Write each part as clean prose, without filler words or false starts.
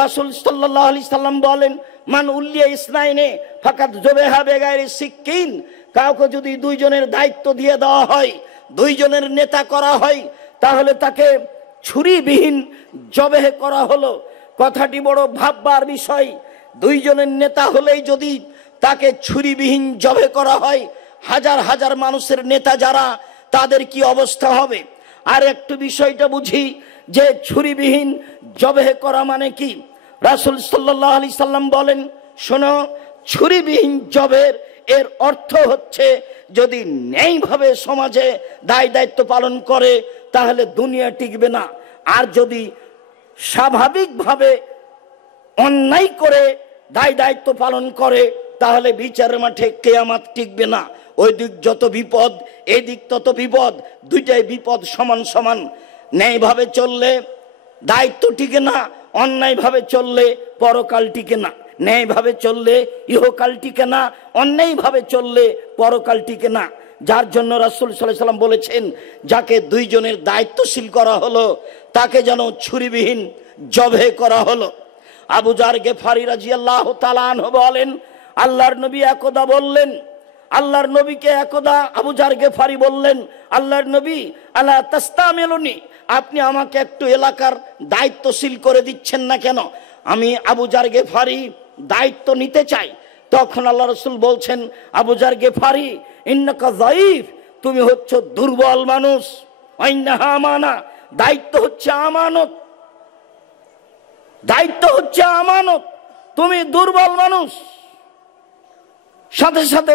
রাসূল সাল্লাল্লাহু আলাইহি সাল্লাম বলেন, মান উল্লিয়া ইসনাইনে ফাকাত যুবহা বেগাইরি সিকিন, কাউকে যদি দুইজনের দায়িত্ব দিয়ে দেওয়া হয়, দুইজনের নেতা করা হয়, তাহলে তাকে ছুরিবিহীন জবেহ করা হলো। কথাটি বড় ভাববার বিষয়। দুইজনের নেতা হলেই যদি তাকে ছুরিবিহীন জবেহ করা হয়, হাজার হাজার মানুষের নেতা যারা, তাদের কি অবস্থা হবে? আর একটু বিষয়টা বুঝি যে ছুরিবিহীন জবেহ করা মানে কি। রাসূল সাল্লাল্লাহু আলাইহি সাল্লাম বলেন, শোনো, ছুরিবিহীন জবের এর অর্থ হচ্ছে যদি ন্যায়ভাবে সমাজে দায় দায়িত্ব পালন করে তাহলে দুনিয়া টিকবে না, আর যদি স্বাভাবিকভাবে অন্যায় করে দায় দায়িত্ব পালন করে তাহলে বিচারের মাঠে কিয়ামত টিকবে না। ওই দিক যত বিপদ, এই দিক তত বিপদ, দুইটাই বিপদ সমান সমান। ন্যায়ভাবে চললে দায়িত্ব টিকে না, অন্যায়ভাবে চললে পরকাল টিকে না। ন্যায়ভাবে চললে ইহকাল টিকে না, অন্যায়ভাবে চললে পরকাল টিকে না। যার জন্য রাসূল সাল্লাল্লাহু আলাইহি সাল্লাম বলেছেন, যাকে দুইজনের দায়িত্বশীল করা হলো তাকে যেন ছুরিবিহীন জবেহ করা হলো। আবু যার গেফারি রাদিয়াল্লাহু তাআলা আনহু বলেন, আল্লাহর নবী একদা বললেন, আল্লাহর নবীকে একদা আবু যার গেফারি বললেন, আল্লাহর নবী, আলা তাস্তামিলুনি, আপনি আমাকে একটু এলাকার দায়িত্বশীল করে দিচ্ছেন না কেন? আমি আবু যার গেফারি দায়িত্ব নিতে চাই। তখন আল্লাহ রাসূল বলছেন, আবু যার গেফারি, ইন্নাকা যায়ীফ, তুমি হচ্ছ দুর্বল মানুষ। ওয়াইন্নাহা আমানা, দায়িত্ব হচ্ছে আমানত, দায়িত্ব হচ্ছে আমানত, তুমি দুর্বল মানুষ। সাথে সাথে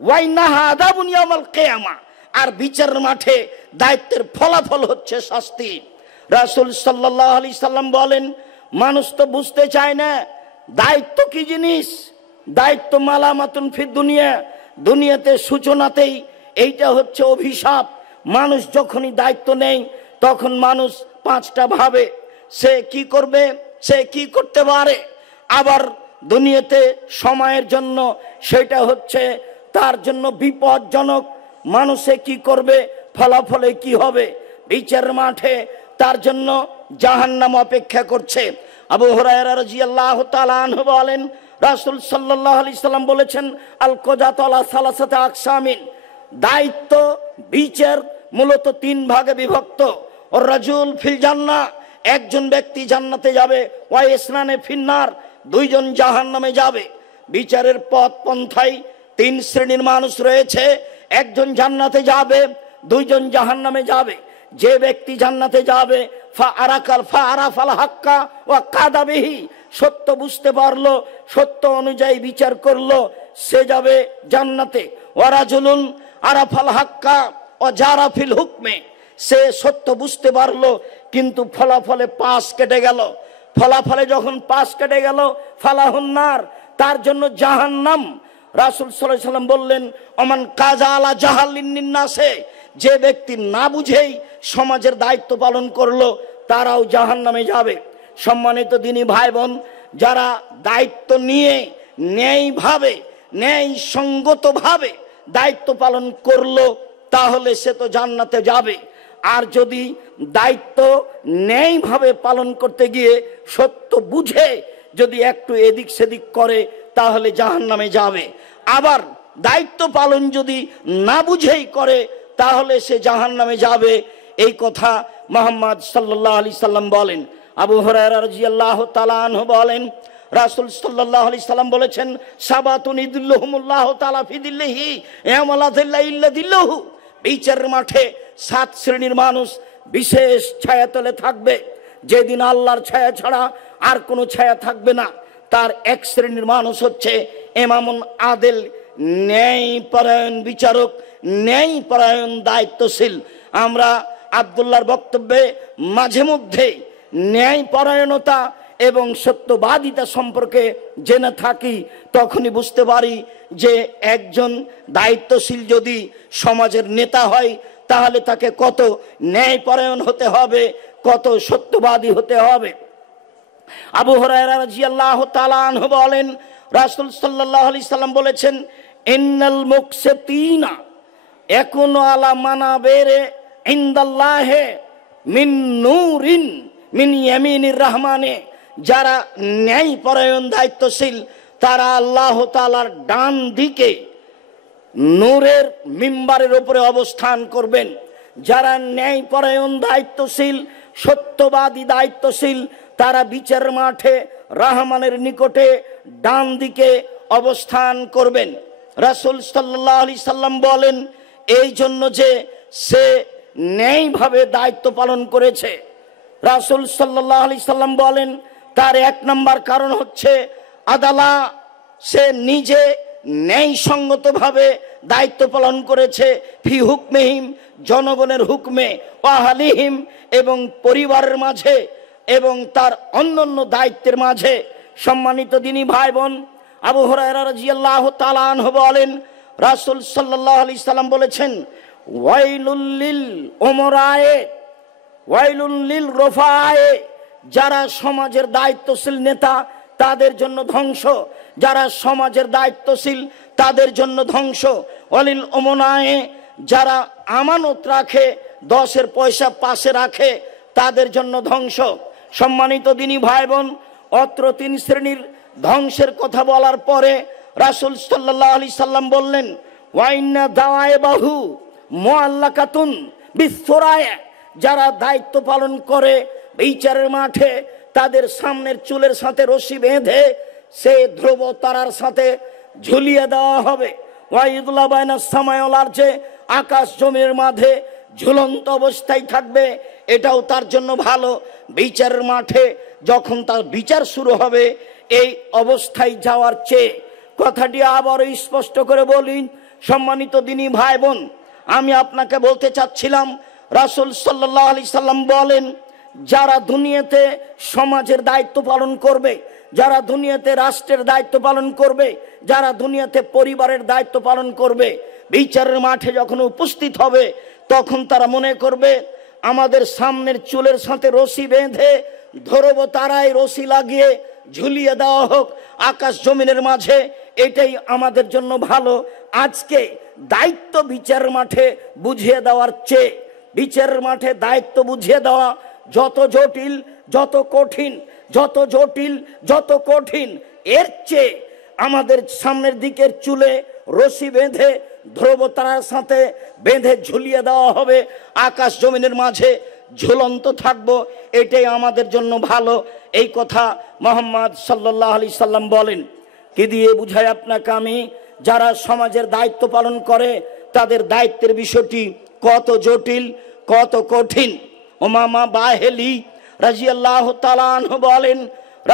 ওয়াইন্নাহা আযাবুন ইয়াউমাল কিয়ামা, আর বিচারের মাঠে দায়িত্বের ফলাফল হচ্ছে শাস্তি। রাসূল সাল্লাল্লাহু আলাইহি সাল্লাম বলেন, মানুষ তো বুঝতে চায় না দায়িত্ব কি জিনিস। দায়িত্ব মালামাতুন ফিদ দুনিয়া, দুনিয়াতে সূচনাতেই এইটা হচ্ছে অভিশাপ। মানুষ যখনই দায়িত্ব নেয় তখন মানুষ পাঁচটা ভাবে, সে কি করবে, সে কি করতে পারে। আবার দুনিয়াতে সময়ের জন্য সেটা হচ্ছে তার জন্য বিপজ্জনক, মানুষে কি করবে, ফলাফলে কি হবে। বিচারের মাঠে তার জন্য জাহান্নাম অপেক্ষা করছে। আবু হুরায়রা রাদিয়াল্লাহু তাআলা আনহু বলেন, রাসূল সাল্লাল্লাহু আলাইহি সাল্লাম বলেছেন, আল কজাতু আলা সালাসাতি আকসামিন, দায়িত্ব বিচার মূলত তিন ভাগে বিভক্ত। ওর রাজুল ফিল জান্নাহ, একজন ব্যক্তি জান্নাতে যাবে, ওয়া ইসনানে ফিন্নার, দুইজন জাহান্নামে যাবে। বিচারের পথ পন্থায় তিন শ্রেণীর মানুষ রয়েছে, একজন জান্নাতে যাবে, দুইজন জাহান্নামে যাবে। যে ব্যক্তি জান্নাতে যাবে, ফাআরাফাল হাক্কা ওয়া কাদা বিহি, সত্য বুঝতে পারলো, সত্য অনুযায়ী বিচার করলো, সে যাবে জান্নাতে। ওয়া রাজুলুন আরাফাল হাক্কা ওয়া জারা ফিল হুকমে, সে সত্য বুঝতে পারলো কিন্তু ফলাফলে পাশ কেটে গেল। ফলাফলে যখন পাশ কেটে গেল, ফালাহুন নার, তার জন্য জাহান্নাম। রাসূল সাল্লাল্লাহু আলাইহি সাল্লাম বললেন, ওমান কাজা আলা জাহালিন নাসে, যে ব্যক্তি না বুঝেই সমাজের দায়িত্ব পালন করলো তারাও জাহান্নামে যাবে। সম্মানিত দিনী ভাই বোন, যারা দায়িত্ব নিয়ে ন্যায়ভাবে, ন্যায় সঙ্গতভাবে দায়িত্ব পালন করলো তাহলে সে তো জান্নাতে যাবে। আর যদি দায়িত্ব ন্যায়ভাবে পালন করতে গিয়ে সত্য বুঝে যদি একটু এদিক সেদিক করে তাহলে জাহান্নামে যাবে। আবার দায়িত্ব পালন যদি না বুঝেই করে তাহলে সে জাহান্নামে যাবে। এই কথা মুহাম্মদ সাল্লাল্লাহু আলাইহি সাল্লাম বলেন। আবু হুরায়রা রাদিয়াল্লাহু তাআলা আনহু বলেন, রাসূল সাল্লাল্লাহু আলাইহি সাল্লাম বলেছেন, সাবাতুন ইদিল্লুহুমুল্লাহু তাআলা ফি দিল্লিহি ইয়াওমা লা যিল্লা ইল্লা দিল্লুহু, বিচারের মাঠে 7 শ্রেণীর মানুষ বিশেষ ছায়াতলে থাকবে, যেদিন আল্লাহর ছায়া ছাড়া আর কোনো ছায়া থাকবে না। তার এক শ্রেণীর মানুষ হচ্ছে ইমামুন আদিল, ন্যায়পরায়ণ বিচারক, ন্যায়পরায়ণ দায়িত্বশীল। আমরা আব্দুল্লাহর বক্তব্যে মাঝে মধ্যে ন্যায়পরায়ণতা এবং সত্যবাদিতা সম্পর্কে জেনে থাকি, তখনই বুঝতে পারি যে একজন দায়িত্বশীল যদি সমাজের নেতা হয় তাহলে তাকে কত ন্যায়পরায়ণ হতে হবে, কত সত্যবাদী হতে হবে। আবু হুরায়রা রাদিয়াল্লাহু তাআলা আনহু বলেন, রাসূল সাল্লাল্লাহু আলাইহি সাল্লাম বলেছেন, ইন্নাল মুকসিতিনা ইয়াকুনু আলা মানাবিরে ইনদাল্লাহি মিন নূরিন মিন ইয়ামিনির রহমানে, যারা ন্যায় পরায়ণ দায়িত্বশীল তারা আল্লাহ তাআলার ডান দিকে নূরের মিম্বারের উপরে অবস্থান করবেন। যারা ন্যায় পরায়ণ দায়িত্বশীল সত্যবাদী দায়িত্বশীল তারা বিচার মাঠে রহমানের নিকটে ডান দিকে অবস্থান করবেন। রাসূল সাল্লাল্লাহু আলাইহি সাল্লাম বলেন, এই জন্য যে সে ন্যায়ভাবে দায়িত্ব পালন করেছে। রাসূল সাল্লাল্লাহু আলাইহি সাল্লাম বলেন, তার এক নম্বর কারণ হচ্ছে আদালা, সে নিজে ন্যায়সঙ্গতভাবে দায়িত্ব পালন করেছে। ফি হুকমিহিম, জনগণের হুকমে, ওয়াহালিহিম, এবং পরিবারের মাঝে এবং তার অন্যান্য দায়িত্বের মাঝে। সম্মানিত দিনী ভাই বোন, আবু হুরায়রা রাদিয়াল্লাহু তাআলা আনহু বলেন, রাসূল সাল্লাল্লাহু আলাইহি সাল্লাম বলেছেন, ওয়াইলুল লিল উমরায়ে ওয়াইলুল লিল রুফায়ে, যারা সমাজের দায়িত্বশীল নেতা তাদের জন্য ধ্বংস, যারা সমাজের দায়িত্বশীল তাদের জন্য ধ্বংস। ওয়ালিল উমনায়ে, যারা আমানত রাখে, 10-এর পয়সা পাশে রাখে তাদের জন্য ধ্বংস। সম্মানিত দিনী ভাই বোন, অত্র 3 শ্রেণীর ধ্বংসের কথা বলার পরে রাসূল সাল্লাল্লাহু আলাইহি সাল্লাম বললেন, ওয়াইন্না দাওয়াইবাহু মুআল্লাকাতুন বিসসুরায়া, যারা দায়িত্ব পালন করে বিচারের মাঠে তাদের সামনের চুলের সাথে রশি বেঁধে সে ধ্রুব তারার সাথে ঝুলিয়ে দেওয়া হবে। ওয়াইদুল্লাহ বাইনা সামাওয়াল আরজে, আকাশ জমির মাঝে ঝুলন্ত অবস্থায় থাকবে। এটাও তার জন্য ভালো। বিচারের মাঠে যখন তার বিচার শুরু হবে এই অবস্থায় যাওয়ার চেয়ে, কথাটি আবার স্পষ্ট করে বলি সম্মানিত দিনী ভাই বোন, আমি আপনাকে বলতে চাচ্ছিলাম, রাসূল সাল্লাল্লাহু আলাইহি সাল্লাম বলেন, যারা দুনিয়াতে সমাজের দায়িত্ব পালন করবে, যারা দুনিয়াতে রাষ্ট্রের দায়িত্ব পালন করবে, যারা দুনিয়াতে পরিবারের দায়িত্ব পালন করবে, বিচারের মাঠে যখন উপস্থিত হবে তখন তারা মনে করবে আমাদের সামনের চুলের সাথে রশি বেঁধে ধরব তারাই রশি লাগিয়ে ঝুলিয়ে দেওয়া হোক আকাশ জমিনের মাঝে, এটাই আমাদের জন্য ভালো। আজকে দায়িত্ব বিচারের মাঠে বুঝিয়ে দেওয়ার চেয়ে বিচারের মাঠে দায়িত্ব বুঝিয়ে দেওয়া যত জটিল, যত কঠিন, যত জটিল, যত কঠিন, এর চেয়ে আমাদের সামনের দিকের চুলে রশি বেঁধে ধ্রুবতারার সাথে বেঁধে ঝুলিয়ে দেওয়া হবে, আকাশ জমিনের মাঝে ঝুলন্ত থাকবো, এটাই আমাদের জন্য ভালো। এই কথা মুহাম্মদ সাল্লাল্লাহু আলাইহি সাল্লাম বলেন। কি দিয়ে বুঝাই আপনাকে আমি? যারা সমাজের দায়িত্ব পালন করে তাদের দায়িত্বের বিষয়টি কত জটিল, কত কঠিন। উমামা বাহেলি রাদিয়াল্লাহু তাআলা আনহু বলেন,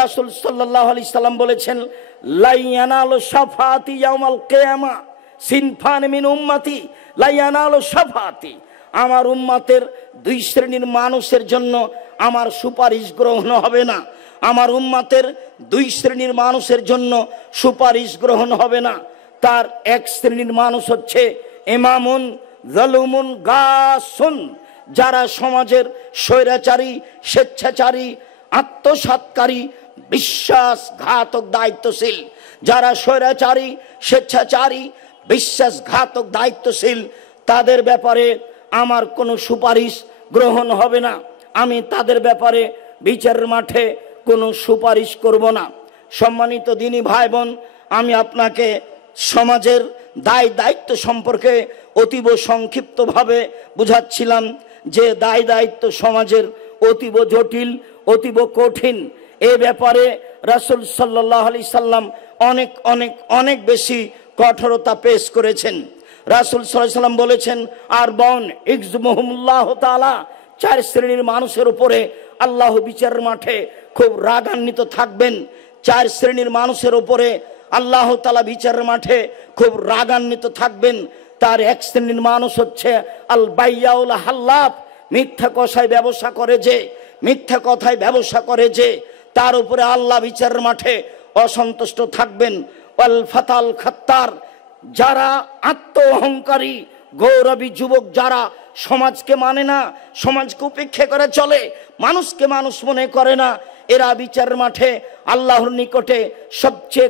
রাসূল সাল্লাল্লাহু আলাইহি সাল্লাম বলেছেন, লা ইয়ানালু শাফাআতি ইয়াউমাল কিয়ামা সিনফান মিন উম্মতি লা ইয়ানালু শাফাআতি, আমার উম্মতের 2 শ্রেণীর মানুষের জন্য আমার সুপারিশ গ্রহণ হবে না। আমার উম্মতের 2 শ্রেণীর মানুষের জন্য সুপারিশ গ্রহণ হবে না। তার 1 শ্রেণীর মানুষ হচ্ছে ইমামুন যালুমুন গাসুন, যারা সমাজের স্বৈরাচারী, স্বেচ্ছাচারী, আত্মসাৎকারী, বিশ্বাসঘাতক দায়িত্বশীল। যারা স্বৈরাচারী, স্বেচ্ছাচারী, বিশ্বাসঘাতক দায়িত্বশীল, তাদের ব্যাপারে আমার কোনো সুপারিশ গ্রহণ হবে না। আমি তাদের ব্যাপারে বিচারের মাঠে কোনো সুপারিশ করব না। সম্মানিত দিনী ভাই বোন, আমি আপনাকে সমাজের দায়িত্ব সম্পর্কে অতীব সংক্ষিপ্তভাবে বুঝাচ্ছিলাম যে দায়িত্ব সমাজের অতীব জটিল, অতীব কঠিন। এ ব্যাপারে রাসূল সাল্লাল্লাহু আলাইহি সাল্লাম অনেক অনেক অনেক বেশি কঠোরতা পেশ করেছেন। রাসূল সাল্লাল্লাহু আলাইহি সাল্লাম বলেছেন, আর বন ইকজুমুহুল্লাহ তাআলা, 4 শ্রেণীর মানুষের উপরে আল্লাহ বিচারের মাঠে খুব রাগান্বিত থাকবেন। 4 শ্রেণীর মানুষের উপরে আল্লাহ তাআলা বিচারের মাঠে খুব রাগান্বিত থাকবেন। তার 1 শ্রেণীর মানুষ হচ্ছে আল বাইয়াউল হাল্লাফ, মিথ্যা কথায় ব্যবসা করে যে, মিথ্যা কথায় ব্যবসা করে যে, তার উপরে আল্লাহ বিচারের মাঠে অসন্তুষ্ট থাকবেন। ওয়াল ফাতাল খাত্তার, যারা আত্ম অহংকারী গৌরবী যুবক, যারা সমাজকে মানে না, সমাজকে উপেক্ষা করে চলে, মানুষকে মানুষ মনে করে না, এরা বিচারের মাঠে আল্লাহর নিকটে সবচেয়ে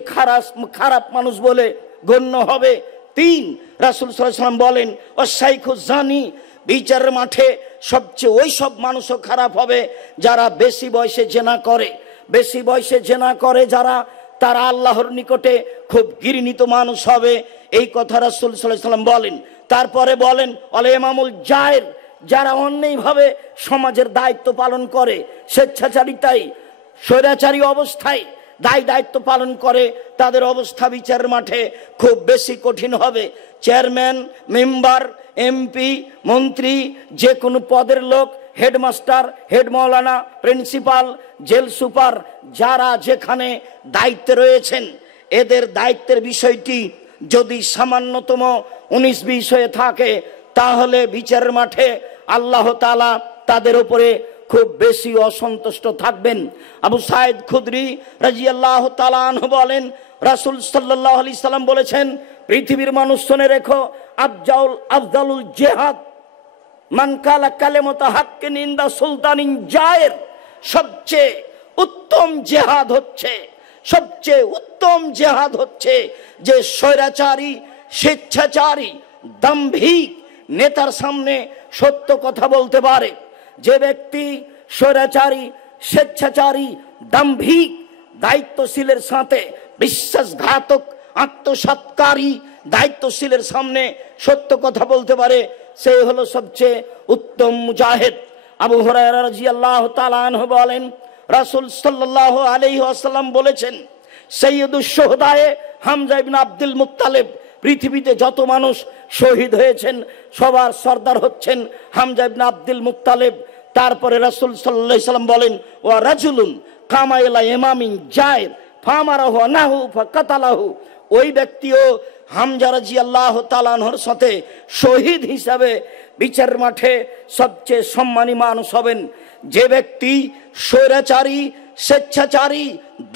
খারাপ মানুষ বলে গণ্য হবে। 3, রাসূল সাল্লাল্লাহু আলাইহি সাল্লাম বলেন, ওয়াসাইখু জানি, বিচারের মাঠে সবচেয়ে ওই সব মানুষও খারাপ হবে যারা বেশি বয়সে জেনা করে। বেশি বয়সে জেনা করে যারা, তারা আল্লাহর নিকটে খুব ঘৃণিত মানুষ হবে, এই কথা রাসূল সাল্লাল্লাহু আলাইহি ওয়াসাল্লাম বলেন। তারপরে বলেন আল ইমামুল জায়ের, যারা অন্যায়ভাবে সমাজের দায়িত্ব পালন করে, স্বেচ্ছাচারিতায় স্বৈরাচারী অবস্থায় দায়িত্ব পালন করে, তাদের অবস্থা বিচারের মাঠে খুব বেশি কঠিন হবে। চেয়ারম্যান, মেম্বার, এমপি, মন্ত্রী, যে কোনো পদের লোক, হেডমাস্টার, হেড মাওলানা, প্রিন্সিপাল, জেল সুপার, যারা যেখানে দায়িত্বে রয়েছেন, এদের দায়িত্বের বিষয়টি যদি সামান্যতম 19-20 হয়ে থাকে, তাহলে বিচারের মাঠে আল্লাহ তাআলা তাদের উপরে খুব বেশি অসন্তুষ্ট থাকবেন। আবু সাঈদ খুদরি রাদিয়াল্লাহু তাআলা আনহু বলেন, রাসূল সাল্লাল্লাহু আলাইহি সাল্লাম বলেছেন, পৃথিবীর মানুষ শুনে রেখো, আফজালুল জিহাদ মান কালা কালিমাতা হাক্কিন ইনদা সুলতানিন জায়ের, সবচেয়ে উত্তম জিহাদ হচ্ছে, সবচেয়ে উত্তম জিহাদ হচ্ছে যে স্বৈরাচারী, স্বেচ্ছাচারী, দাম্ভিক নেতার সামনে সত্য কথা বলতে পারে। যে ব্যক্তি স্বৈরাচারী, স্বেচ্ছাচারী, দাম্ভিক, দায়িত্বশীলের সাথে বিশ্বাসঘাতক, আত্মসাৎকারী দায়িত্বশীলের সামনে সত্য কথা বলতে পারে, সে হলো সবচেয়ে উত্তম মুজাহিদ। আবু হুরায়রা রাদিয়াল্লাহু তাআলা আনহু বলেন, রাসূল সাল্লাল্লাহু আলাইহি ওয়াসাল্লাম বলেছেন, সাইয়্যিদুশ শুহাদায়ে হামজা ইবনে আব্দুল মুত্তালিব, পৃথিবীতে যত মানুষ শহীদ হয়েছেন সবার সর্দার হচ্ছেন হামজা ইবনে আব্দুল মুত্তালিব। তারপরে রাসূল সাল্লাল্লাহু আলাইহি ওয়াসাল্লাম বলেন, ওয়া রাজুলুন কামা ইলা ইমামিন জায়ের ফামারাহু নাহু ফাকাতালাহু, ওই ব্যক্তিও হামজা রাদিয়াল্লাহু তাআলা আনহুর সাথে শহীদ হিসাবে বিচার মাঠে সবচেয়ে সম্মানী মানুষ হবেন। যে ব্যক্তি স্বৈরাচারী, স্বেচ্ছাচারী,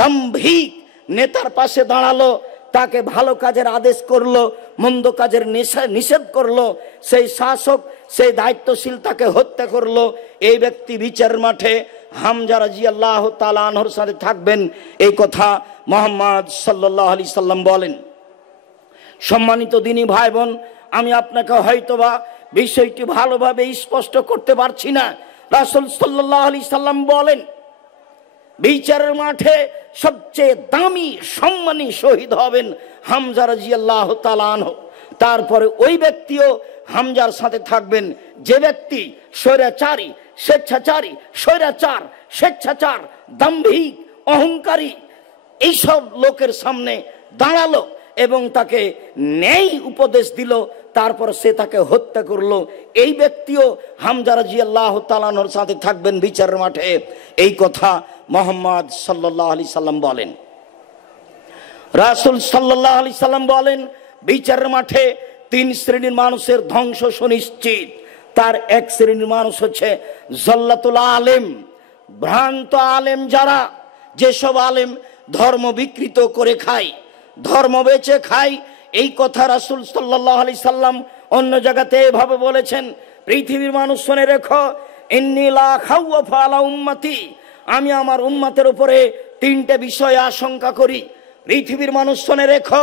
দাম্ভিক নেতার পাশে দাঁড়ালো, তাকে ভালো কাজের আদেশ করলো, মন্দ কাজের নিষেধ করলো, সেই শাসক, সেই দায়িত্বশীল তাকে হত্যা করলো, এই ব্যক্তি বিচারের মাঠে হামজা রাদিয়াল্লাহু তাআলা আনহুর সাথে থাকবেন, এই কথা মুহাম্মদ সাল্লাল্লাহু আলাইহি সাল্লাম বলেন। সম্মানিত দিনী ভাই বোন, আমি আপনাকে হয়তোবা বিষয়টি ভালোভাবে স্পষ্ট করতে পারছি না। রাসূল সাল্লাল্লাহু আলাইহি সাল্লাম বলেন, বিচারের মাঠে সবচেয়ে দামি সম্মানী শহীদ হবেন হামজা রাদিয়াল্লাহু তাআলা আনহু। তারপরে ওই ব্যক্তিও হামজার সাথে থাকবেন যে ব্যক্তি স্বৈরাচারী, স্বেচ্ছাচারী, স্বেচ্ছাচার, দাম্ভিক, অহংকারী এইসব লোকের সামনে দাঁড়ালো এবং তাকে ন্যায় উপদেশ দিল, তারপর সে তাকে হত্যা করলো, এই ব্যক্তিও হামজা রাদিয়াল্লাহু তাআলা আনহুর সাথে থাকবেন বিচারের মাঠে, এই কথা মুহাম্মদ সাল্লাল্লাহু আলাইহি সাল্লাম বলেন। রাসূল সাল্লাল্লাহু আলাইহি সাল্লাম বলেন, বিচারের মাঠে 3 শ্রেণীর মানুষের ধ্বংস সুনিশ্চিত। তার এক শ্রেণীর মানুষ হচ্ছে জল্লাতুল আলেম, ভ্রান্ত আলেম যারা, যেসব আলেম ধর্ম বিকৃত করে খায়, ধর্ম বেচে খায়, এই কথা রাসূল সাল্লাল্লাহু আলাইহি সাল্লাম অন্য জায়গাতে এভাবে বলেছেন, পৃথিবীর মানুষ শুনে রেখো, ইন্নী লা খাওয়াফা আলা উম্মতি, আমি আমার উম্মতের উপরে 3টে বিষয় আশঙ্কা করি। পৃথিবীর মানুষ শুনে রেখো,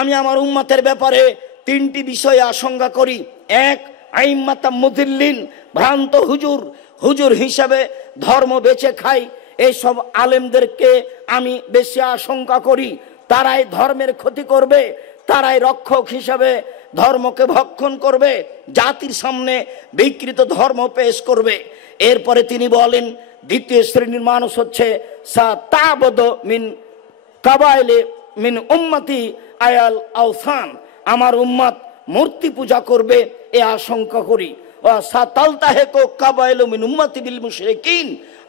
আমি আমার উম্মতের ব্যাপারে 3টি বিষয় আশঙ্কা করি। 1, আইম্মাতা মুদিল্লিন, ভ্রান্ত হুজুর হিসাবে ধর্ম বেচে খাই, এইসব আলেমদেরকে আমি বেশি আশঙ্কা করি। তারাই ধর্মের ক্ষতি করবে, তারাই রক্ষক হিসাবে ধর্মকে ভক্ষণ করবে, জাতির সামনে বিকৃত ধর্ম পেশ করবে। এরপরে তিনি বলেন, দ্বিতীয় শ্রেণীর মানুষ হচ্ছে সাতাবদ মিন কাবাইলে মিন উম্মতি আয়াল আওসান, আমার উম্মত মূর্তি পূজা করবে এ আশঙ্কা করি। সাতালতাহেকো কাবাইলু মিন উম্মতি বিল মুশরিকিন,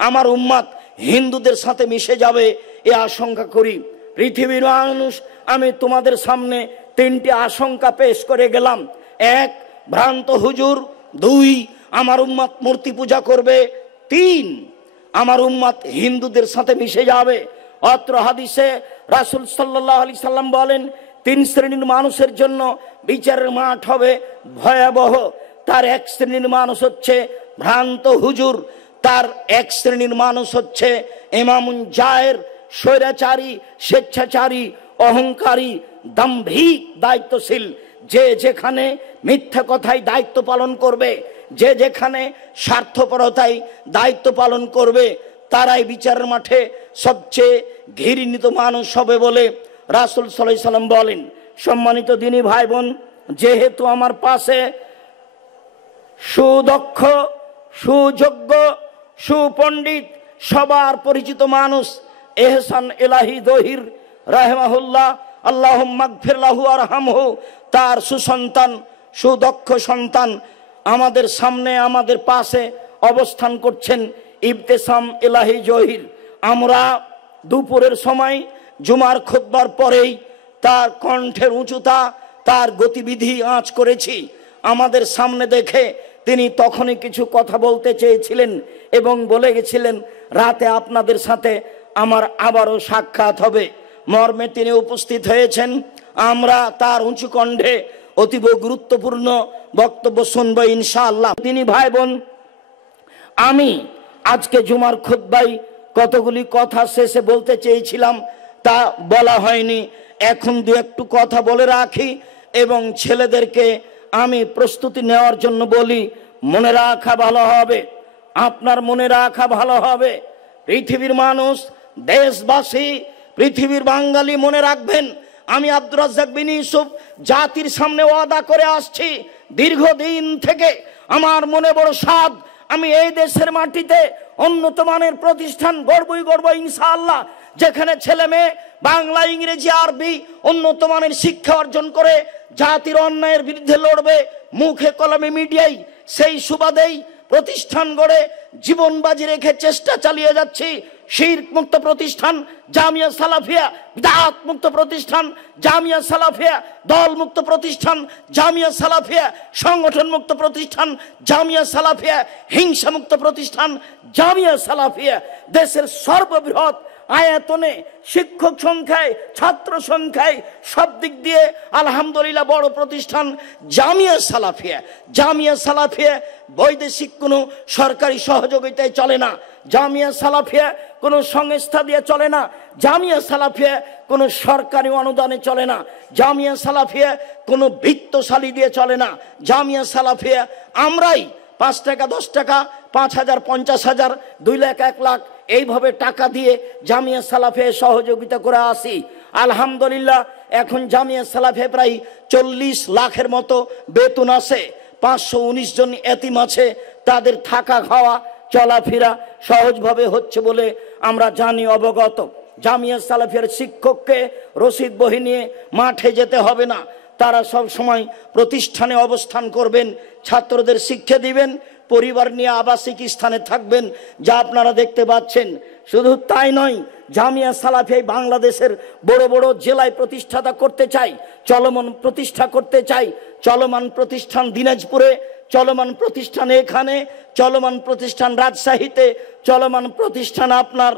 আমার উম্মত হিন্দুদের সাথে মিশে যাবে এ আশঙ্কা করি। পৃথিবীর মানুষ, আমি তোমাদের সামনে 3টি আশঙ্কা পেশ করে গেলাম। 1, ভ্রান্ত হুজুর। 2, আমার উম্মত মূর্তি পূজা করবে। 3, আমার উম্মত হিন্দুদের সাথে মিশে যাবে। অত্র হাদিসে রাসূল সাল্লাল্লাহু আলাইহি সাল্লাম বলেন, 3 শ্রেণীর মানুষের জন্য বিচারের মাঠ হবে ভয়াবহ। তার 1 শ্রেণীর মানুষ হচ্ছে ভ্রান্ত হুজুর, তার 1 শ্রেণীর মানুষ হচ্ছে ইমামুন জায়ের, স্বৈরাচারী, স্বেচ্ছাচারী, অহংকারী, দাম্ভিক দায়িত্বশীল, যে যেখানে মিথ্যা কথায় দায়িত্ব পালন করবে, যে যেখানে স্বার্থপরতায় দায়িত্ব পালন করবে তারাই বিচারের মাঠে সবচেয়ে ঘৃণিত মানুষ হবে বলে রাসূল সাল্লাল্লাহু আলাইহি সাল্লাম বলেন। সম্মানিত দিনী ভাই বোন, যেহেতু আমার পাশে সুদক্ষ, সুযোগ্য, সুপণ্ডিত, সবার পরিচিত মানুষ এহসান এলাহি জহির রাহিমাহুল্লাহ, আল্লাহুম্মা গফির লাহু ওয়ারহামহু, তার সুসন্তান, সুদক্ষ সন্তান আমাদের সামনে, আমাদের পাশে অবস্থান করছেন ইবতেসাম এলাহি জহির। আমরা দুপুরের সময় জুমার খুতবার পরেই তার কণ্ঠের উঁচুতা, তার গতিবিধি আঁচ করেছি। আমাদের সামনে দেখে তিনি তখনই কিছু কথা বলতে চেয়েছিলেন এবং বলে গেছিলেন, রাতে আপনাদের সাথে আমার আবারও সাক্ষাৎ হবে। মর্মে তিনি উপস্থিত হয়েছেন। আমরা তার উঁচু কণ্ঠে অতীব গুরুত্বপূর্ণ বক্তব্য শুনবো ইনশাআল্লাহ। তিনি ভাই বোন, আমি আজকে জুমার খুতবায় কতগুলি কথা শেষে বলতে চেয়েছিলাম, তা বলা হয়নি। এখন দু একটু কথা বলে রাখি এবং ছেলেদেরকে আমি প্রস্তুতি নেওয়ার জন্য বলি। মনে রাখা ভালো হবে, আপনার মনে রাখা ভালো হবে, পৃথিবীর মানুষ, দেশবাসী, পৃথিবীর বাঙালি মনে রাখবেন, আমি আব্দুর রাজ্জাক বিন ইউসুফ জাতির সামনে ওয়াদা করে আসছি দীর্ঘদিন থেকে। আমার মনে বড় সাধ, আমি এই দেশের মাটিতে উন্নত মানের প্রতিষ্ঠান গড়বই গড়ব ইনশাআল্লাহ, যেখানে ছেলে মেয়ে বাংলা, ইংরেজি, আরবি উন্নত মানের শিক্ষা অর্জন করে জাতির অন্যায়ের বিরুদ্ধে লড়বে মুখে কলমে মিডিয়ায়। সেই সুবাদেই প্রতিষ্ঠান গড়ে জীবন বাজি রেখে চেষ্টা চালিয়ে যাচ্ছি। শিরক মুক্ত প্রতিষ্ঠান জামিয়া সালাফিয়া, বিদআত মুক্ত প্রতিষ্ঠান জামিয়া সালাফিয়া, দল মুক্ত প্রতিষ্ঠান জামিয়া সালাফিয়া, সংগঠন মুক্ত প্রতিষ্ঠান জামিয়া সালাফিয়া, হিংসা মুক্ত প্রতিষ্ঠান জামিয়া সালাফিয়া। দেশের সর্ববৃহৎ আয়তনে, শিক্ষক সংখ্যায়, ছাত্র সংখ্যায়, সব দিক দিয়ে আলহামদুলিল্লাহ বড় প্রতিষ্ঠান জামিয়া সালাফিয়া। জামিয়া সালাফিয়া বৈদেশিক কোনো সরকারি সহযোগিতায় চলে না। জামিয়া সালাফিয়া কোনো সংস্থা দিয়ে চলে না। জামিয়া সালাফিয়া কোনো সরকারি অনুদানে চলে না। জামিয়া সালাফিয়া কোনো বিত্তশালী দিয়ে চলে না। জামিয়া সালাফিয়া আমরাই 5 টাকা, 10 টাকা, 5,000, 50,000, 2 লাখ, 1 লাখ এইভাবে টাকা দিয়ে জামিয়া সালাফিয়া সহযোগিতা করে আসি। আলহামদুলিল্লাহ এখন জামিয়া সালাফিয়া প্রায় 40 লাখের মতো বেতন আছে। 519 জন এতিম আছে, তাদের থাকা খাওয়া চলাফেরা সহজভাবে হচ্ছে বলে আমরা জানি, অবগত। জামিয়া সালাফিয়ার শিক্ষককে রসিদ বহি নিয়ে মাঠে যেতে হবে না, তারা সব সময় প্রতিষ্ঠানে অবস্থান করবেন, ছাত্রদের শিক্ষা দিবেন, পরিবার নিয়ে আবাসিক স্থানে থাকবেন, যা আপনারা দেখতে পাচ্ছেন। শুধু তাই নয়, জামিয়া সালাফিয়া বাংলাদেশের বড় বড় জেলায় প্রতিষ্ঠাতা করতে চাই, চলমান প্রতিষ্ঠা করতে চাই। চলমান প্রতিষ্ঠান দিনাজপুরে, চলমান প্রতিষ্ঠান এখানে, চলমান প্রতিষ্ঠান রাজশাহীতে, চলমান প্রতিষ্ঠান আপনার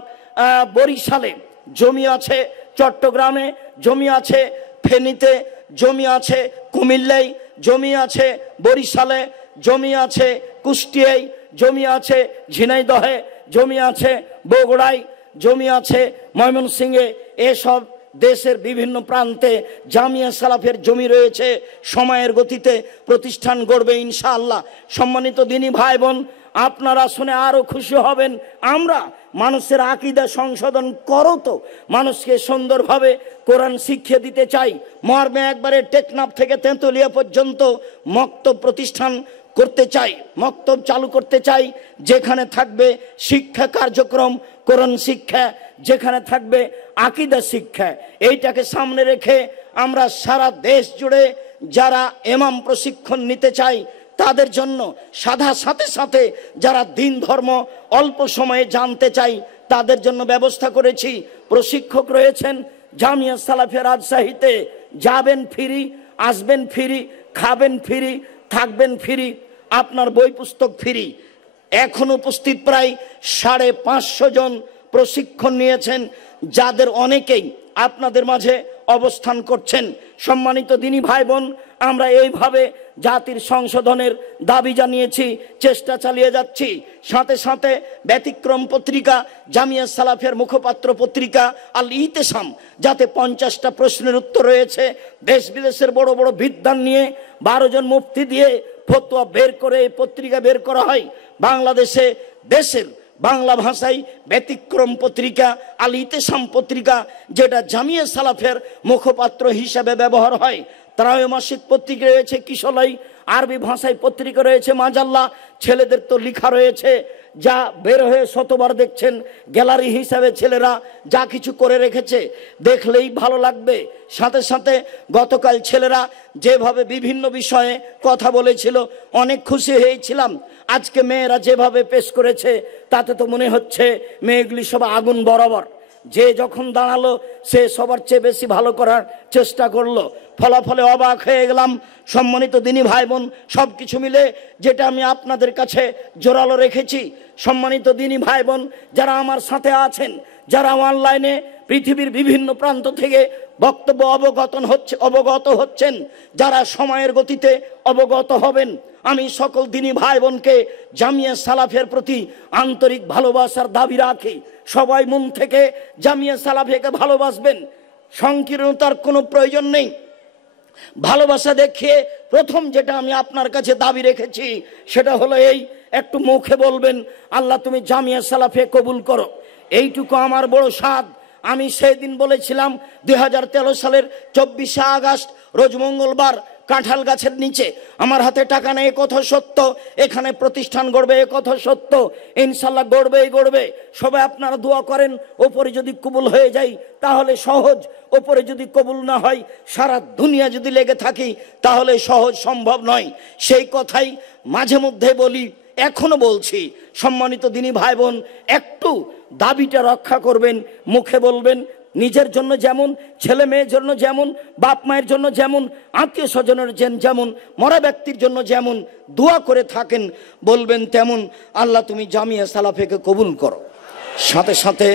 বরিশালে, জমি আছে চট্টগ্রামে, জমি আছে ফেনীতে, জমি আছে কুমিল্লায়, জমি আছে বরিশালে, জমি আছে কুষ্টিয়ায়, জমি আছে ঝিনাইদহে, জমি আছে বগুড়ায়, জমি আছে ময়মনসিংহে। এসব দেশের বিভিন্ন প্রান্তে জামিয়া সালাফের জমি রয়েছে। সময়ের গতিতে প্রতিষ্ঠান গড়বে ইনশাআল্লাহ। সম্মানিত দিনী ভাই বোন, আপনারা শুনে আরো খুশি হবেন। আমরা মানুষের আকীদা সংশোধন করো তো, মানুষকে সুন্দরভাবে কোরআন শিক্ষা দিতে চাই। মর্মে একবারে টেকনাফ থেকে তেঁতুলিয়া পর্যন্ত মক্তব প্রতিষ্ঠান করতে চাই, মক্তব চালু করতে চাই, যেখানে থাকবে শিক্ষা কার্যক্রম, কোরআন শিক্ষা, যেখানে থাকবে আকীদা শিক্ষা। এইটাকে সামনে রেখে আমরা সারা দেশ জুড়ে যারা ইমাম প্রশিক্ষণ নিতে চাই তাদের জন্য, সাথে সাথে যারা দিন ধর্ম অল্প সময়ে জানতে চাই তাদের জন্য ব্যবস্থা করেছি। প্রশিক্ষক রয়েছেন জামিয়া সালাফিয়া রাজশাহীতে। যাবেন ফ্রি, আসবেন ফ্রি, খাবেন ফ্রি, থাকবেন ফ্রি, আপনার বই পুস্তক ফ্রি। এখন উপস্থিত প্রায় 550 জন প্রশিক্ষণ নিয়েছেন, যাদের অনেকেই আপনাদের মাঝে অবস্থান করছেন। সম্মানিত দিনী ভাই বোন, আমরা এইভাবে জাতির সংশোধনের দাবি জানিয়েছি, চেষ্টা চালিয়ে যাচ্ছি। সাথে সাথে ব্যতিক্রম পত্রিকা, জামিয়া সালাফিয়ার মুখপাত্র পত্রিকা আল ইতেসাম, যাতে 50টা প্রশ্নের উত্তর রয়েছে, দেশ বিদেশের বড় বড় বিদ্বান নিয়ে 12 জন মুফতি দিয়ে ফতোয়া বের করে পত্রিকা বের করা হয়। বাংলাদেশে দেশের বাংলা ভাষায় ব্যতিক্রম পত্রিকা আল ইতেসাম পত্রিকা, যেটা জামিয়া সালাফের মুখপাত্র হিসাবে ব্যবহার হয়। ত্রৈমাসিক পত্রিকা রয়েছে কিশলয়, আরবি ভাষায় পত্রিকা রয়েছে মাজাল্লা, ছেলেদের তো লেখা রয়েছে, যা বের হয়ে শতবার দেখছেন। গ্যালারি হিসাবে ছেলেরা যা কিছু করে রেখেছে দেখলেই ভালো লাগবে। সাথে সাথে গতকাল ছেলেরা যেভাবে বিভিন্ন বিষয়ে কথা বলেছিল অনেক খুশি হয়েছিলাম। আজকে মেয়েরা যেভাবে পেশ করেছে তাতে তো মনে হচ্ছে মেয়েগুলি সব আগুন বরাবর। যে যখন দাঁড়ালো সে সবার চেয়ে বেশি ভালো করার চেষ্টা করলো। ফলাফলে অবাক হয়ে গেলাম। সম্মানিত দিনী ভাই বোন, সব কিছু মিলে যেটা আমি আপনাদের কাছে জোরালো রেখেছি, সম্মানিত দিনী ভাই বোন যারা আমার সাথে আছেন, যারা অনলাইনে পৃথিবীর বিভিন্ন প্রান্ত থেকে বক্তব্য অবগত হচ্ছেন, যারা সময়ের গতিতে অবগত হবেন, আমি সকল দিনী ভাই বোনকে জামিয়া সালাফের প্রতি আন্তরিক ভালোবাসার দাবি রাখি। সবাই মন থেকে জামিয়া সালাফিকে ভালোবাসবেন, সংকীর্ণতার কোনো প্রয়োজন নেই। ভালোবাসা দেখিয়ে প্রথম যেটা আমি আপনার কাছে দাবি রেখেছি সেটা হলো এই, একটু মুখে বলবেন আল্লাহ তুমি জামিয়া সালাফে কবুল করো। এইটুকু আমার বড় সাধ। আমি সেই দিন বলেছিলাম 2013 সালের 24শে আগস্ট রোজ মঙ্গলবার কাঁঠাল গাছের নিচে, আমার হাতে টাকা নেই কথা সত্য, এখানে প্রতিষ্ঠান গড়বে এ কথা সত্য, ইনশাল্লাহ গড়বে। সবাই আপনারা দোয়া করেন, ওপরে যদি কবুল হয়ে যায় তাহলে সহজ, ওপরে যদি কবুল না হয় সারা দুনিয়া যদি লেগে থাকি তাহলে সহজ সম্ভব নয়। সেই কথাই মাঝে মধ্যে বলি, এখনো বলছি। সম্মানিত দিনী ভাই বোন, একটু দাবিটা রক্ষা করবেন, মুখে বলবেন। নিজের জন্য যেমন, ছেলে মেয়ের জন্য যেমন, বাপ মায়ের জন্য যেমন, আত্মীয় স্বজনের যেমন, মরা ব্যক্তির জন্য যেমন দোয়া করে থাকেন, বলবেন তেমন আল্লাহ তুমি জামিয়া সালাফিকে কবুল করো। সাথে সাথে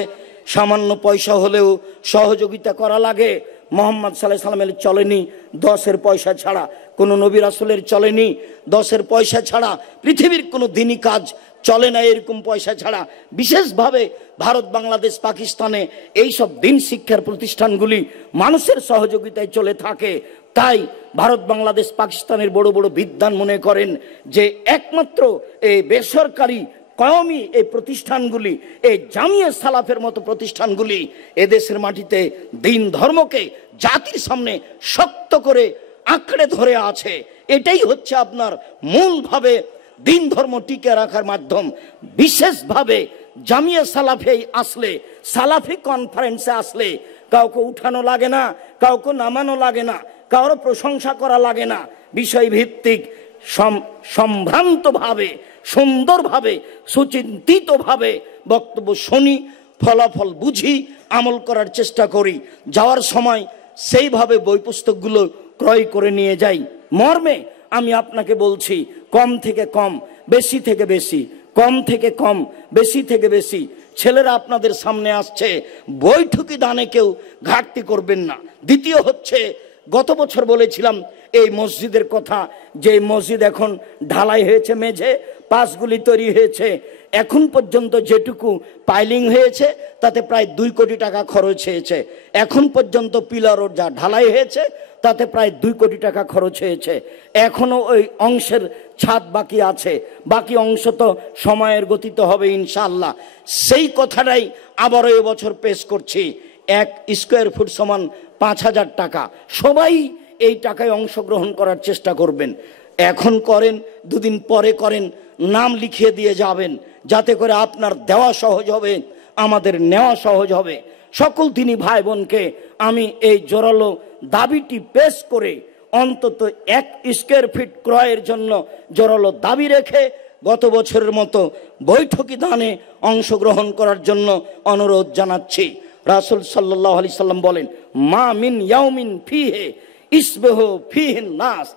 সামান্য পয়সা হলেও সহযোগিতা করা লাগে। মোহাম্মদ সাল্লাল্লাহু আলাইহি সাল্লামের চলেনি 10-এর পয়সা ছাড়া, কোনো নবী রাসূলের চলেনি 10-এর পয়সা ছাড়া, পৃথিবীর কোনো দিনই কাজ চলে না এরকম পয়সা ছাড়া। বিশেষভাবে ভারত, বাংলাদেশ, পাকিস্তানে এইসব দিন শিক্ষার প্রতিষ্ঠানগুলি মানুষের সহযোগিতায় চলে থাকে। তাই ভারত, বাংলাদেশ, পাকিস্তানের বড় বড় বিদ্বান মনে করেন যে একমাত্র এই বেসরকারি কওমি এই প্রতিষ্ঠানগুলি, এই জামিয়া সালাফের মতো প্রতিষ্ঠানগুলি এদেশের মাটিতে দিন ধর্মকে জাতির সামনে শক্ত করে আঁকড়ে ধরে আছে। এটাই হচ্ছে আপনার মূলভাবে দিন ধর্ম টিকে রাখার মাধ্যম। বিশেষভাবে জামিয়া সালাফে আসলে, সালাফি কনফারেন্সে আসলে কাউকে উঠানো লাগে না, কাউকে নামানো লাগে না, কারো প্রশংসা করা লাগে না। বিষয়ভিত্তিক সম্ভ্রান্তভাবে, সুন্দরভাবে, সুচিন্তিতভাবে বক্তব্য শুনি, ফলাফল বুঝি, আমল করার চেষ্টা করি। যাওয়ার সময় সেইভাবে বই পুস্তকগুলো ক্রয় করে নিয়ে যাই। মর্মে আমি আপনাকে বলছি, কম থেকে কম, বেশি থেকে বেশি, কম থেকে কম, বেশি থেকে বেশি। ছেলেরা আপনাদের সামনে আসছে, বৈঠকি দানে কেউ ঘাটতি করবেন না। দ্বিতীয় হচ্ছে, গত বছর বলেছিলাম এই মসজিদের কথা, যে মসজিদ এখন ঢালাই হয়েছে, মেঝে পাশগুলি তৈরি হয়েছে, এখন পর্যন্ত যেটুকু পাইলিং হয়েছে তাতে প্রায় 2 কোটি টাকা খরচ হয়েছে। এখন পর্যন্ত পিলারও যা ঢালাই হয়েছে তাতে প্রায় 2 কোটি টাকা খরচ হয়েছে। এখনো ওই অংশের ছাদ বাকি আছে, বাকি অংশ তো সময়ের গতিতে হবে ইনশাআল্লাহ। সেই কথাটাই আবারও এবছর পেশ করছি। 1 স্কোয়ার ফুট সমান 5,000 টাকা। সবাই এই টাকায় অংশগ্রহণ করার চেষ্টা করবেন। এখন করেন, 2 দিন পরে করেন, নাম লিখিয়ে দিয়ে যাবেন, যাতে করে আপনার দেওয়া সহজ হবে, আমাদের নেওয়া সহজ হবে। সকল দিনী ভাই বোনকে আমি এই জোরালো দাবিটি পেশ করে অন্তত 1 স্কোয়ার ফিট ক্রয়ের জন্য জোরালো দাবি রেখে গত বছরের মতো বৈঠকি দানে অংশগ্রহণ করার জন্য অনুরোধ জানাচ্ছি। রাসূল সাল্লাল্লাহু আলাইহি সাল্লাম বলেন, মা মিন ইয়াউমিন ফিহি ইসবিহু ফিহিন নাস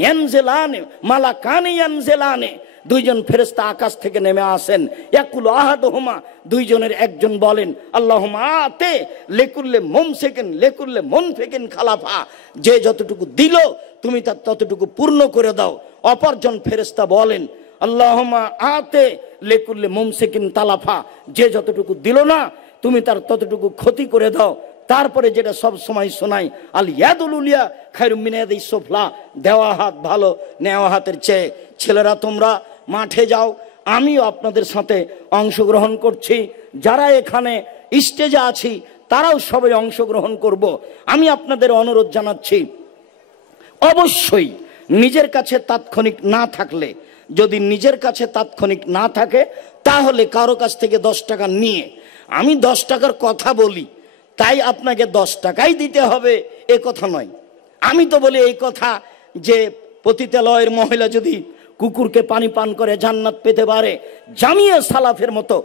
ইয়ানজিলানে মালাকানে ইয়ানজিলানে। 2 জন ফেরেশতা আকাশ থেকে নেমে আসেন। ইয়াকুলু আহাদুহুমা, 2 জনের একজন বলেন, আল্লাহুম্মা আতে লিকুল্লি মুমসিকিন লিকুল্লি মুনফিকিন খালাফা। যে যতটুকু দিল তুমি তার ততটুকু পূর্ণ করে দাও। অপরজন ফেরেশতা বলেন, আল্লাহুম্মা আতে লিকুল্লি মুমসিকিন তালাফা। যে যতটুকু দিল না তুমি তার ততটুকু ক্ষতি করে দাও। তারপরে যেটা সব সময় শোনাই, আল ইয়াদুল উলিয়া খায়রুম মিন ইয়াদিস সুফলা, দেওয়া হাত ভালো নেওয়া হাতের চেয়ে। ছেলেরা তোমরা মাঠে যাও, আমিও আপনাদের সাথে অংশগ্রহণ করছি। যারা এখানে স্টেজে আছি তারাও সবাই অংশগ্রহণ করব। আমি আপনাদের অনুরোধ জানাচ্ছি, অবশ্যই নিজের কাছে তাৎক্ষণিক না থাকলে, যদি নিজের কাছে তাৎক্ষণিক না থাকে তাহলে কারো কাছ থেকে 10 টাকা নিয়ে, আমি 10 টাকার কথা বলি তাই আপনাকে 10 টাকাই দিতে হবে এ কথা নয়। আমি তো বলি এই কথা যে পতিতালয়ের মহিলা যদি কুকুরকে পানি পান করে জান্নাত পেতে পারে, জামিয়া সালাফের মতো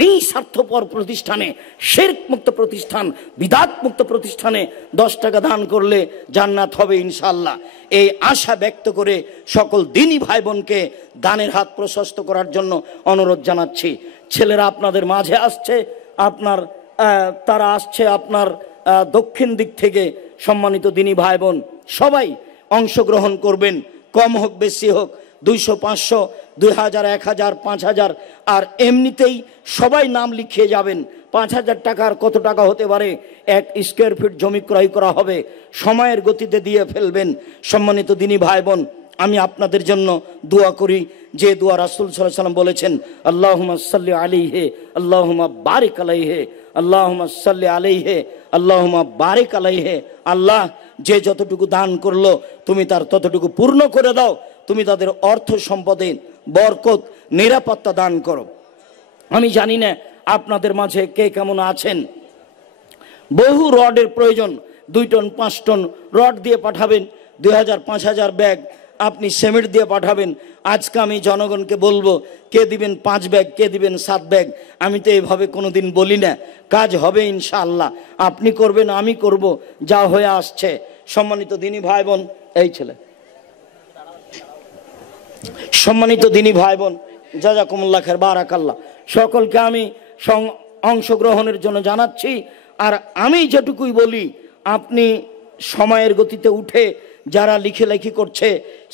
নিঃস্বার্থপর প্রতিষ্ঠানে, শিরক মুক্ত প্রতিষ্ঠান, বিদাত মুক্ত প্রতিষ্ঠানে 10 টাকা দান করলে জান্নাত হবে ইনশাআল্লাহ। এই আশা ব্যক্ত করে সকল দিনী ভাই বোনকে দানের হাত প্রশস্ত করার জন্য অনুরোধ জানাচ্ছি। ছেলেরা আপনাদের মাঝে আসছে, তারা আসছে আপনার দক্ষিণ দিক থেকে। সম্মানিত দিনী ভাই বোন সবাই অংশগ্রহণ করবেন, কম হোক বেশি হোক, 200, 500, 2000, 1000, 5000, আর এমনিতেই সবাই নাম লিখিয়ে যাবেন। 5000 টাকার কত টাকা হতে পারে? 1 স্কোয়ার ফিট জমি ক্রয় করা হবে, সময়ের গতিতে দিয়ে ফেলবেন। সম্মানিত দিনী ভাই বোন, আমি আপনাদের জন্য দোয়া করি, যে দোয়া রাসূল সাল্লাল্লাহু আলাইহি ওয়াসাল্লাম বলেছেন, আল্লাহুম্মা সাল্লি আলাইহি আল্লাহুম্মা বারিক আলাইহি আল্লাহুম্মা সাল্লি আলাইহি আল্লাহুম্মা বারিক আলাইহি। আল্লাহ যে যতটুকু দান করলো তুমি তার ততটুকু পূর্ণ করে দাও, তুমি তাদের অর্থ সম্পদে বরকত নিরাপত্তা দান করো। আমি জানি না আপনাদের মাঝে কে কেমন আছেন। বহু রডের প্রয়োজন, 2 টন 5 টন রড দিয়ে পাঠাবেন, 2000, 5000 ব্যাগ আপনি সিমেন্ট দিয়ে পাঠাবেন। আজকে আমি জনগণকে বলবো, কে দিবেন 5 ব্যাগ, কে দিবেন 7 ব্যাগ। আমি তো এইভাবে কোনোদিন বলি না, কাজ হবে ইনশাআল্লাহ। আপনি করবেন, আমি করব, যা হয়ে আসছে। সম্মানিত দিনী ভাই বোন, এই ছেলে, সম্মানিত দিনী ভাই বোন, জাযাকুমুল্লাহ খায়র, বারাকাল্লাহ। সকলকে আমি অংশগ্রহণের জন্য জানাচ্ছি। আর আমি যেটুকুই বলি, আপনি সময়ের গতিতে উঠে যারা লিখি করছে,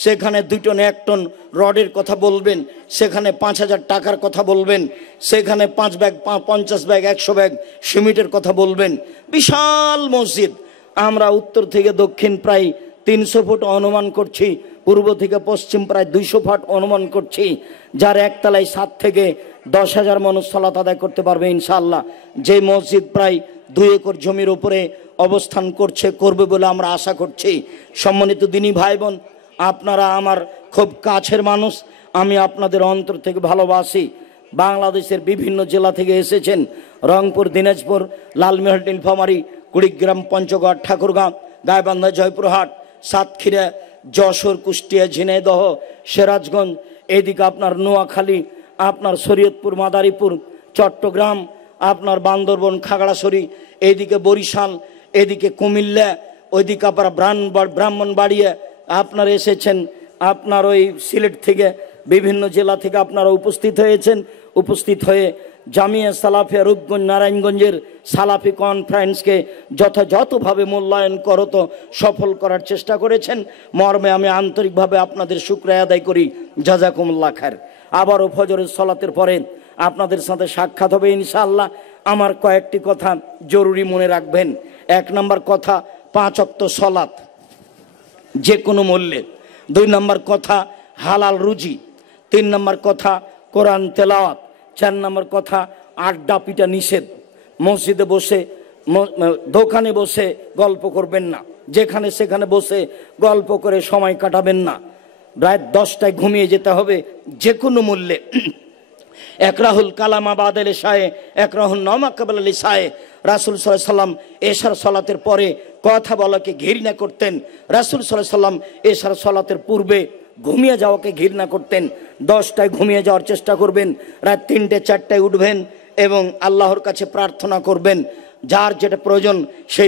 সেখানে 2 টন 1 টন রডের কথা বলবেন, সেখানে 5000 টাকার কথা বলবেন, সেখানে 5 ব্যাগ 50 ব্যাগ 100 ব্যাগ সিমেন্টের কথা বলবেন। বিশাল মসজিদ, আমরা উত্তর থেকে দক্ষিণ প্রায় 300 ফুট অনুমান করছি, পূর্ব থেকে পশ্চিম প্রায় 200 ফুট অনুমান করছি। যার একতলায় 7 থেকে 10,000 মানুষ সালাত আদায় করতে পারবে ইনশাআল্লাহ। যে মসজিদ প্রায় 2 একর জমির উপরে অবস্থান করবে বলে আমরা আশা করছি। সম্মানিত দিনী ভাই বোন, আপনারা আমার খুব কাছের মানুষ, আমি আপনাদের অন্তর থেকে ভালোবাসি। বাংলাদেশের বিভিন্ন জেলা থেকে এসেছেন, রংপুর, দিনাজপুর, লালমোহন, নীলফামারী, কুড়িগ্রাম, পঞ্চগড়, ঠাকুরগাঁও, গাইবান্ধা, জয়পুরহাট, সাতক্ষীরা, যশোর, কুষ্টিয়া, ঝিনাইদহ, সিরাজগঞ্জ, এদিকে আপনার নোয়াখালী, আপনার শরীয়তপুর, মাদারীপুর, চট্টগ্রাম, আপনার বান্দরবন, খাগড়াছড়ি, এইদিকে বরিশাল, এদিকে কুমিল্লা, ওইদিকে আপনার ব্রাহ্মণবাড়িয়া, আপনারা এসেছেন। আপনার ওই সিলেট থেকে, বিভিন্ন জেলা থেকে আপনারা উপস্থিত হয়ে জামিয়া সালাফিয়া রূপগঞ্জ, নারায়ণগঞ্জের সালাফি কনফারেন্সকে যথাযথভাবে মূল্যায়ন করত সফল করার চেষ্টা করেছেন। মর্মে আমি আন্তরিকভাবে আপনাদের শুকরিয়া আদায় করি, জাযাকুমুল্লাহ খায়র। আবারও ফজরের সালাতের পরে আপনাদের সাথে সাক্ষাৎ হবে ইনশাআল্লাহ। আমার কয়েকটি কথা জরুরি মনে রাখবেন। 1 নম্বর কথা, 5 ওয়াক্ত সালাত যে কোনো মূল্যে। 2 নম্বর কথা, হালাল রুজি। 3 নম্বর কথা, কোরআন তেলাওয়াত। 4 নম্বর কথা, আড্ডা পিটা নিষেধ। মসজিদে বসে, দোকানে বসে গল্প করবেন না, যেখানে সেখানে বসে গল্প করে সময় কাটাবেন না। রাত 10টায় ঘুমিয়ে যেতে হবে যে কোনো মূল্যে। একরাহুল কালামা বাদাল ইশায়ে একরাহুল নামা কাবলাল ইশায়ে। রাসূল সাল্লাল্লাহু আলাইহি সাল্লাম এশার সালাতের পরে কথা বলাকে ঘৃণা করতেন। রাসূল সাল্লাল্লাহু আলাইহি সাল্লাম এশার সালাতের পূর্বে ঘুমিয়ে যাওয়াকে ঘৃণা করতেন। 10টায় ঘুমিয়ে যাওয়ার চেষ্টা করবেন, রাত 3টে 4টায় উঠবেন এবং আল্লাহর কাছে প্রার্থনা করবেন। যার যেটা প্রয়োজন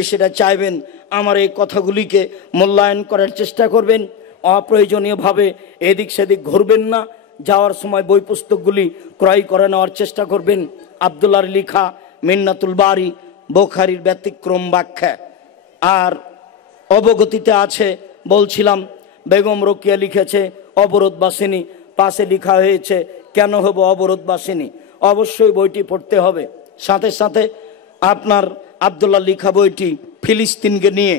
সেটা চাইবেন। আমার এই কথাগুলিকে মূল্যায়ন করার চেষ্টা করবেন। অপ্রয়োজনীয়ভাবে এদিক সেদিক ঘুরবেন না। যাওয়ার সময় বই পুস্তকগুলি ক্রয় করে নেওয়ার চেষ্টা করবেন। আব্দুল্লাহর লেখা মিন্নাতুল বারি, বুখারীর ব্যতিক্রম ব্যাখ্যা। আর অবগতিতে আছে, বলছিলাম, বেগম রোকেয়া লিখেছে অবরোধবাসিনী, পাশে লেখা হয়েছে কেন হব অবরোধবাসিনী। অবশ্যই বইটি পড়তে হবে। সাথে সাথে আপনার আব্দুল্লাহ লিখা বইটি ফিলিস্তিনকে নিয়ে,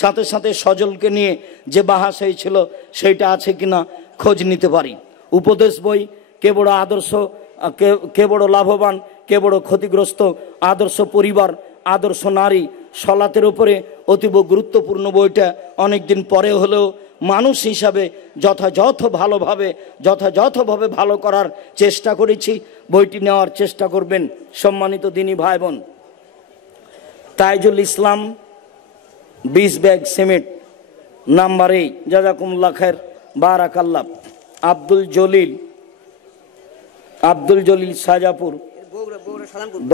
সাথে সাথে সজলকে নিয়ে যে বাহাস হয়েছিল সেইটা আছে কিনা খোঁজ নিতে পারি। উপদেশ বই, কে বড় আদর্শ, কে বড় লাভবান, কে বড় ক্ষতিগ্রস্ত, আদর্শ পরিবার, আদর্শ নারী, সলাতের উপরে অতীব গুরুত্বপূর্ণ বইটা অনেকদিন পরে হলেও মানুষ হিসাবে যথাযথভাবে ভালো করার চেষ্টা করেছি। বইটি নেওয়ার চেষ্টা করবেন সম্মানিত দিনী ভাই বোন। তাইজুল ইসলাম 20 ব্যাগ সিমেন্ট, নাম্বার 8, জাযাকুমুল্লাহ খায়ের, বারাকাল্লাহ। আব্দুল জলিল শাহজাপুর।